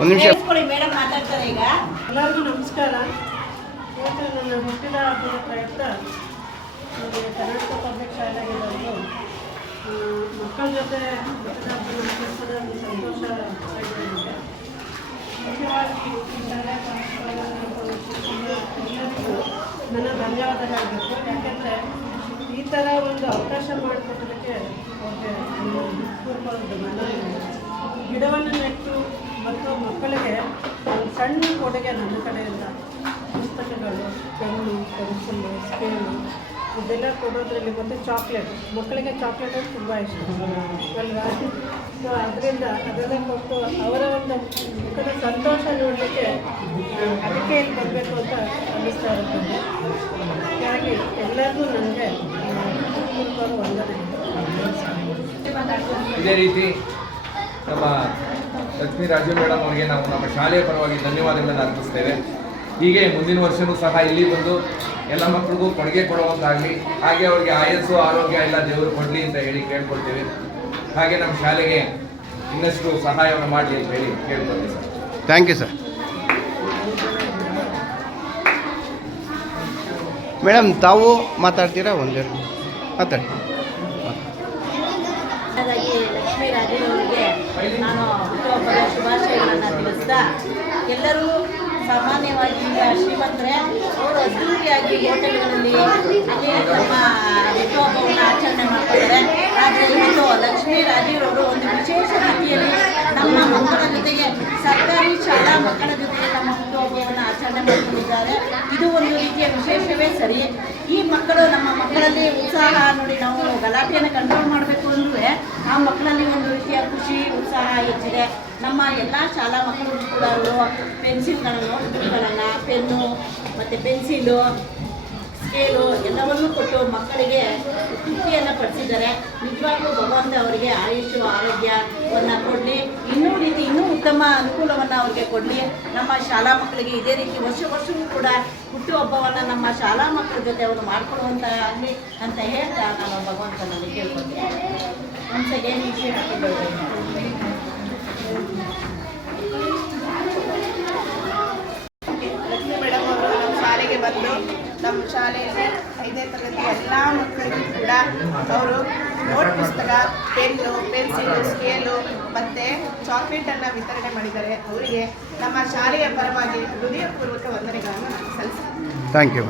ಒಂದು ನಿಮಿಷ ಮೇಡಮ್ ಮಾತಾಡ್ತಾರೆ ಈಗ. ಎಲ್ಲರಿಗೂ ನಮಸ್ಕಾರ. ಇವತ್ತು ನನ್ನ ಹುಟ್ಟಿದ ಹಬ್ಬದ ಪ್ರಯುಕ್ತ ಕರ್ನಾಟಕ ಪಬ್ಲಿಕ್ ಶಾಲೆಗೆಲ್ಲರಿಗೂ ಮಕ್ಕಳ ಜೊತೆ ಹುಟ್ಟಿದ ಹಬ್ಬದ ಆಚರಿಸೋದು ಒಂದು ಸಂತೋಷ ಆಗಿದೆ. ಮುಖ್ಯವಾಗಿ ಈ ಶಾಲೆ ಎಲ್ಲರಿಗೂ ನನ್ನ ಧನ್ಯವಾದ ಹೇಳಬೇಕು. ಯಾಕೆಂದರೆ ಈ ಥರ ಒಂದು ಅವಕಾಶ ಮಾಡಿಕೊಟ್ಟೋದಕ್ಕೆ ಅವ್ರಿಗೆ ನನ್ನ ಗಿಡವನ್ನು ನೆಟ್ಟು ಮತ್ತು ಮಕ್ಕಳಿಗೆ ಒಂದು ಸಣ್ಣ ಕೊಡುಗೆ ನನ್ನ ಕಡೆಯಿಂದ ಪುಸ್ತಕಗಳು, ಪೆನ್ನು, ಪೆನ್ಸಿಲ್ಲು, ಸ್ಕೇಲು ಇದೆಲ್ಲ ಕೊಡೋದ್ರಲ್ಲಿ ಮತ್ತು ಚಾಕ್ಲೇಟ್, ಮಕ್ಕಳಿಗೆ ಚಾಕ್ಲೇಟ್ ಅಂದರೆ ತುಂಬ ಇಷ್ಟ ಅಲ್ವಾ. ಸೊ ಅದರಿಂದ ಅದೆಲ್ಲ ಕೊಟ್ಟು ಅವರ ಒಂದು ಮುಖದ ಸಂತೋಷ ನೋಡಲಿಕ್ಕೆ ಅದಕ್ಕೆ ಇಲ್ಲಿ ಬರಬೇಕು ಅಂತ ಅನ್ನಿಸ್ತಾ ಇರುತ್ತೆ. ಹಾಗಾಗಿ ಎಲ್ಲರಿಗೂ ನನಗೆ ವಂದನೆ. ಇದೇ ರೀತಿ ನಮ್ಮ ಲಕ್ಷ್ಮೀ ರಾಜು ಮೇಡಮ್ ಅವರಿಗೆ ನಾವು ನಮ್ಮ ಶಾಲೆಯ ಪರವಾಗಿ ಧನ್ಯವಾದಗಳನ್ನು ಅರ್ಪಿಸ್ತೇವೆ. ಹೀಗೆ ಮುಂದಿನ ವರ್ಷವೂ ಸಹ ಇಲ್ಲಿ ಬಂದು ಎಲ್ಲ ಮಕ್ಕಳಿಗೂ ಕೊಡುಗೆ ಕೊಡುವಂತಾಗಲಿ, ಹಾಗೆ ಅವರಿಗೆ ಆಯಸ್ಸು ಆರೋಗ್ಯ ಎಲ್ಲ ದೇವರು ಕೊಡಲಿ ಅಂತ ಹೇಳಿ ಕೇಳ್ಕೊಳ್ತೇವೆ. ಹಾಗೆ ನಮ್ಮ ಶಾಲೆಗೆ ಇನ್ನಷ್ಟು ಸಹಾಯವನ್ನು ಮಾಡಲಿ ಅಂತ ಹೇಳಿ ಕೇಳ್ಕೊಳ್ತೀವಿ sir. Thank you sir. Madam ತಾವು ಮಾತಾಡ್ತೀರಾ? ಒಂದೆರಡು ಮಾತಾಡಿ. ಲಕ್ಷ್ಮೀ ರಾಜುರವರಿಗೆ ನಾನು ಹುಟ್ಟುಹಬ್ಬದ ಶುಭಾಶಯಗಳನ್ನು ತಿಳಿಸ್ತಾ, ಎಲ್ಲರೂ ಸಾಮಾನ್ಯವಾಗಿ ಈಗ ಶ್ರೀಮಂತರೇ ಅವರು ಅದ್ದೂರಿಯಾಗಿ ಹೋಟೆಲ್ಗಳಲ್ಲಿ ಅಲ್ಲಿ ನಮ್ಮ ಹುಟ್ಟುಹಬ್ಬವನ್ನು ಆಚರಣೆ ಮಾಡ್ತಾರೆ. ಆದರೆ ಇವತ್ತು ಲಕ್ಷ್ಮೀ ರಾಜುರವರು ಒಂದು ವಿಶೇಷ ರೀತಿಯಲ್ಲಿ ನಮ್ಮ ಮಕ್ಕಳ ಜೊತೆಗೆ ಸರ್ಕಾರಿ ಶಾಲಾ ಮಕ್ಕಳ ಜೊತೆಗೆ ನಮ್ಮ ಹುಟ್ಟುಹಬ್ಬವನ್ನು ಆಚರಣೆ ಮಾಡ್ಕೊಂಡಿದ್ದಾರೆ. ಇದು ಒಂದು ರೀತಿಯ ವಿಶೇಷವೇ ಸರಿ. ಈ ಮಕ್ಕಳು ನಮ್ಮ ಮಕ್ಕಳಲ್ಲಿ ಉತ್ಸಾಹ ನೋಡಿ, ನಾವು ಗಲಾಟೆಯನ್ನು ಕಂಟ್ರೋಲ್ ಮಾಡಬೇಕು ಅಂದರೆ ಆ ಮಕ್ಕಳಲ್ಲಿ ಒಂದು ರೀತಿಯ ಖುಷಿ ಉತ್ಸಾಹ ಹೆಚ್ಚಿದೆ. ನಮ್ಮ ಎಲ್ಲ ಶಾಲಾ ಮಕ್ಕಳು ಕೂಡ ಪೆನ್ಸಿಲ್ಗಳನ್ನು, ನೋಟ್ಬುಕ್ಗಳನ್ನು, ಪೆನ್ನು ಮತ್ತು ಪೆನ್ಸಿಲು, ಸ್ಕೇಲು ಎಲ್ಲವನ್ನೂ ಕೊಟ್ಟು ಮಕ್ಕಳಿಗೆ ತೃಪ್ತಿಯನ್ನು ಪಡಿಸಿದ್ದಾರೆ. ನಿಜವಾಗ್ಲೂ ಭಗವಂತ ಅವರಿಗೆ ಆಯುಷು ಆರೋಗ್ಯವನ್ನು ಕೊಡಲಿ, ಇನ್ನೂ ಉತ್ತಮ ಅನುಕೂಲವನ್ನು ಅವರಿಗೆ ಕೊಡಲಿ. ನಮ್ಮ ಶಾಲಾ ಮಕ್ಕಳಿಗೆ ಇದೇ ರೀತಿ ವರ್ಷವೂ ಕೂಡ ಹುಟ್ಟುಹಬ್ಬವನ್ನು ನಮ್ಮ ಶಾಲಾ ಮಕ್ಕಳ ಜೊತೆ ಅವರು ಮಾಡಿಕೊಡುವಂಥ ಆಗಲಿ ಅಂತ ಹೇಳ್ತಾ ನಾನು ಭಗವಂತನಲ್ಲಿ ಕೇಳ್ಕೊತೀನಿ. ಒಂದ್ಸಗೆ ವಿಷಯ ಹಾಕಿದ್ದೇವೆ. ಲಕ್ಷ್ಮೀ ಮೇಡಮ್ ಅವರು ನಮ್ಮ ಶಾಲೆಗೆ ಬಂದು ನಮ್ಮ ಶಾಲೆಯಲ್ಲಿ 5ನೇ ತರಗತಿ ಎಲ್ಲ ಮಕ್ಕಳಿಗೂ ಕೂಡ ಅವರು ನೋಟ್ ಪುಸ್ತಕ, ಪೆನ್ನು, ಪೆನ್ಸಿಲು, ಸ್ಕೇಲು ಮತ್ತು ಚಾಕ್ಲೇಟನ್ನು ವಿತರಣೆ ಮಾಡಿದ್ದಾರೆ. ಅವರಿಗೆ ನಮ್ಮ ಶಾಲೆಯ ಪರವಾಗಿ ಹೃದಯಪೂರ್ವಕ ವಂದನೆಗಳನ್ನು ಸಲ್ಲಿಸ್ತೀನಿ. Thank you.